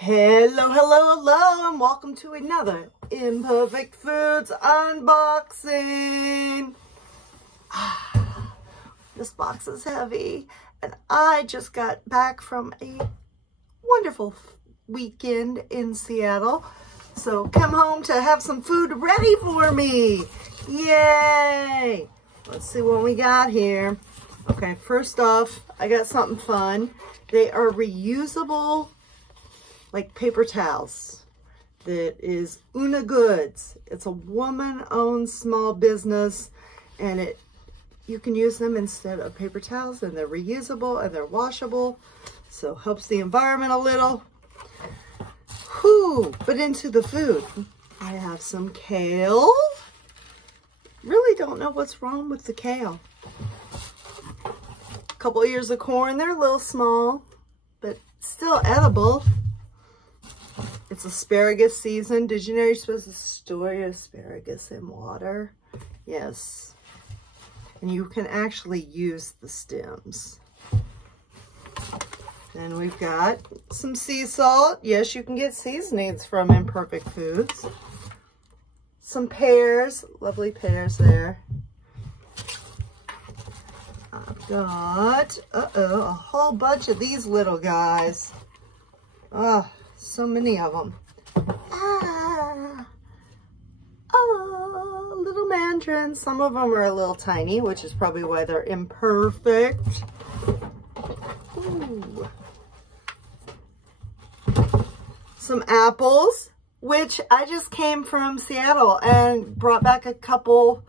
Hello, hello, hello, and welcome to another Imperfect Foods unboxing. This box is heavy, and I just got back from a wonderful weekend in Seattle. So come home to have some food ready for me. Yay! Let's see what we got here. Okay, first off, I got something fun. They are reusable, like paper towels. That is Una Goods. It's a woman-owned small business, and you can use them instead of paper towels, and they're reusable and they're washable, so helps the environment a little. Whew, but into the food. I have some kale. Really don't know what's wrong with the kale. A couple of ears of corn. They're a little small, but still edible. It's asparagus season. Did you know you're supposed to store your asparagus in water? Yes. And you can actually use the stems. Then we've got some sea salt. Yes, you can get seasonings from Imperfect Foods. Some pears. Lovely pears there. I've got, a whole bunch of these little guys. Oh, so many of them. Oh, little mandarins. Some of them are a little tiny, which is probably why they're imperfect. Ooh. Some apples, which I just came from Seattle and brought back a couple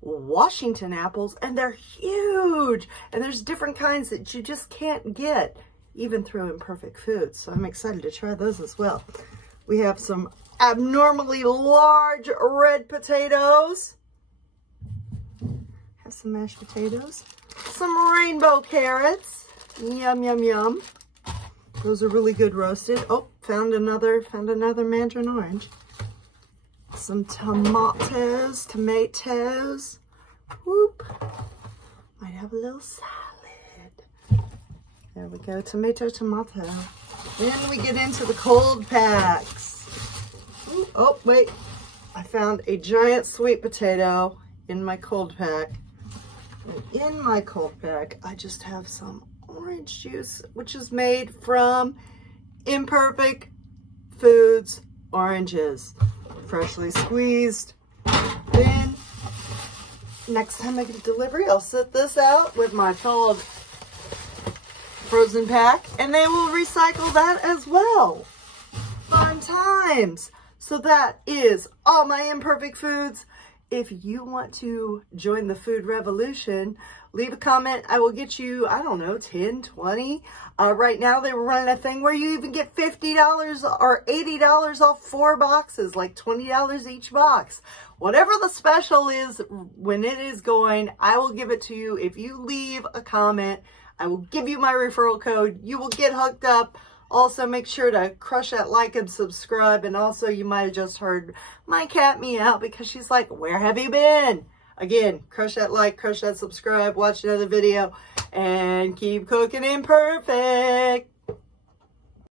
Washington apples, and they're huge. And there's different kinds that you just can't get even through Imperfect Foods. So I'm excited to try those as well. We have some abnormally large red potatoes. Have some mashed potatoes. Some rainbow carrots. Yum, yum, yum. Those are really good roasted. Oh, found another mandarin orange. Some tomatoes. Whoop. Might have a little salad. There we go, tomato. Then we get into the cold packs. Ooh, oh, wait. I found a giant sweet potato in my cold pack. And in my cold pack, I just have some orange juice, which is made from Imperfect Foods oranges. Freshly squeezed. Then, next time I get a delivery, I'll set this out with my thawed frozen pack, and they will recycle that as well. Fun times. So that is all my Imperfect Foods. If you want to join the food revolution, leave a comment. I will get you, I don't know, 10, 20. Right now they were running a thing where you even get $50 or $80 off 4 boxes, like $20 each box. Whatever the special is, when it is going, I will give it to you. If you leave a comment, I will give you my referral code. You will get hooked up. Also, make sure to crush that like and subscribe. And also, you might have just heard my cat meow because she's like, where have you been? Again, crush that like, crush that subscribe, watch another video, and keep cooking imperfect.